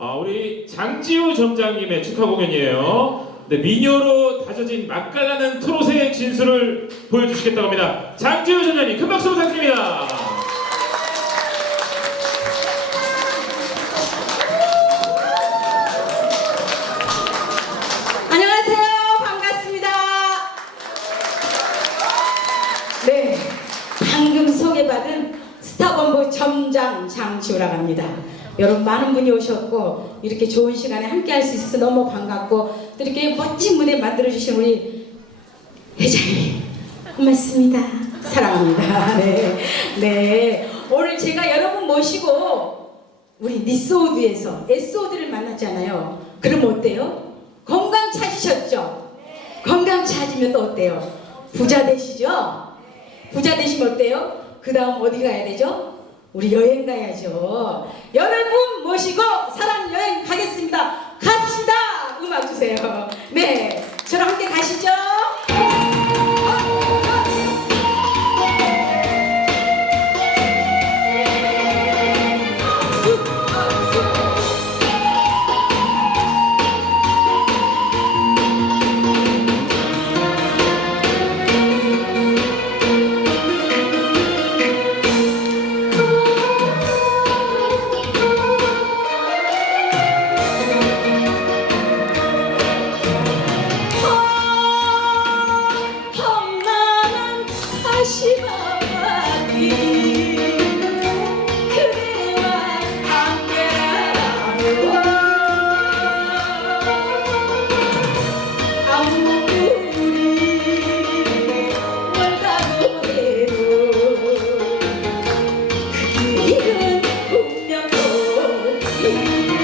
아, 우리 장지우 점장님의 축하 공연이에요. 네, 미녀로 다져진 맛깔나는 트롯의 진수를 보여주시겠다고 합니다. 장지우 점장님 큰 박수 부탁드립니다. 안녕하세요. 반갑습니다. 네, 방금 소개받은 스타본부 점장 장지우라고 합니다. 여러분 많은 분이 오셨고 이렇게 좋은 시간에 함께 할 수 있어서 너무 반갑고 또 이렇게 멋진 무대 만들어 주신 우리 회장님 고맙습니다. 사랑합니다. 네, 네. 오늘 제가 여러분 모시고 우리 니소우드에서 에소우드를 만났잖아요. 그럼 어때요? 건강 찾으셨죠? 건강 찾으면 또 어때요? 부자 되시죠? 부자 되시면 어때요? 그 다음 어디 가야 되죠? 우리 여행 가야죠. 여러분 모시고 사랑 여행 가겠습니다. 갑시다. 음악 주세요. 네, 저랑 함께 거기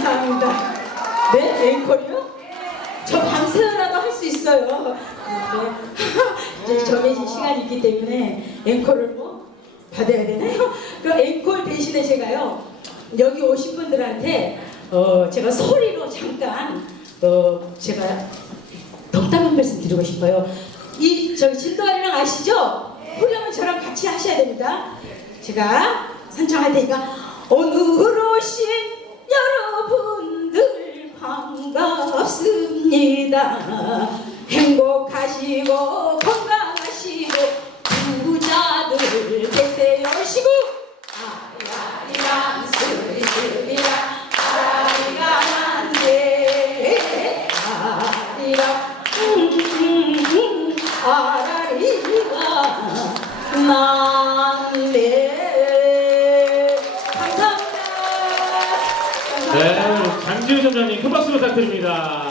감사합니다. 네, 앵콜이요? 저 밤새라도 할 수 있어요. 네. 정해진 시간이 있기 때문에 앵콜을 뭐 받아야 되나요? 그 앵콜 대신에 제가요 여기 오신 분들한테 어 제가 소리로 잠깐 어, 제가 덕담 한 말씀 드리고 싶어요. 이 저기 진도아리랑 아시죠? 후렴은 저랑 같이 하셔야 됩니다. 제가 선창할 테니까 오늘 오신 반갑습니다. 행복하시고 건강하시고 부자들 되세요 시고. 아야리랑 스리스리랑 아라리가 난데. 아리랑 음, 아라리가 난 장지우 점장님 큰 박수 부탁드립니다.